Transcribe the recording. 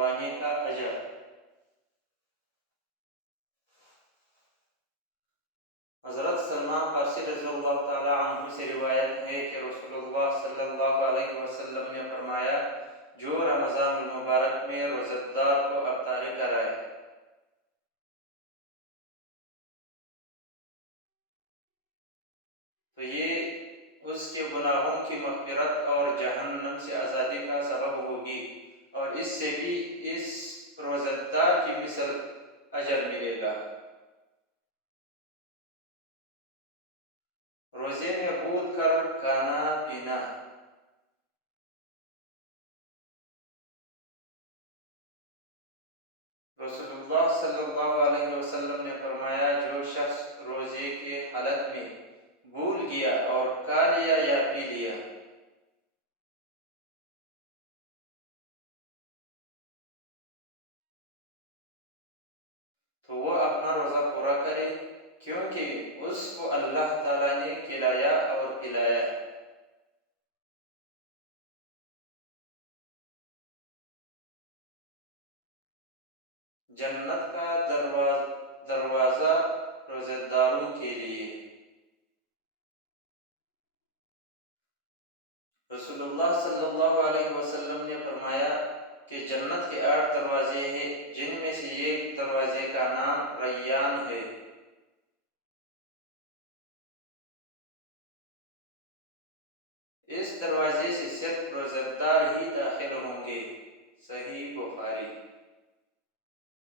کروانے کا اجر۔ حضرت سلمان فارسی رضی اللہ تعالیٰ عنہ سے روایت ہے کہ رسول اللہ صلی اللہ علیہ وسلم نے فرمایا، جو رمضان المبارک میں روزہ دار کو افطاری کرائے تو یہ اس کے گناہوں کی مغفرت اور جہنم سے آزادی کا سبب ہوگی، اور اس سے بھی اس روزہ دار کی مثل اجر ملے گا۔ روزے میں بھول کر کھانا پینا۔ رسول اللہ صلی اللہ علیہ وسلم نے فرمایا، جو شخص روزے کے حالت میں بھول گیا اور کھا لیا یا پی لیا تو وہ اپنا روزہ پورا کرے، کیونکہ اس کو اللہ تعالیٰ نے کھلایا اور پلایا۔ جنت کا دروازہ روزہ داروں کے لیے۔ رسول اللہ صلی اللہ علیہ وسلم نے فرمایا کہ جنت کے 8 دروازے ہیں، جن میں سے ایک دروازے کا نام ریان ہے۔ اس دروازے سے صرف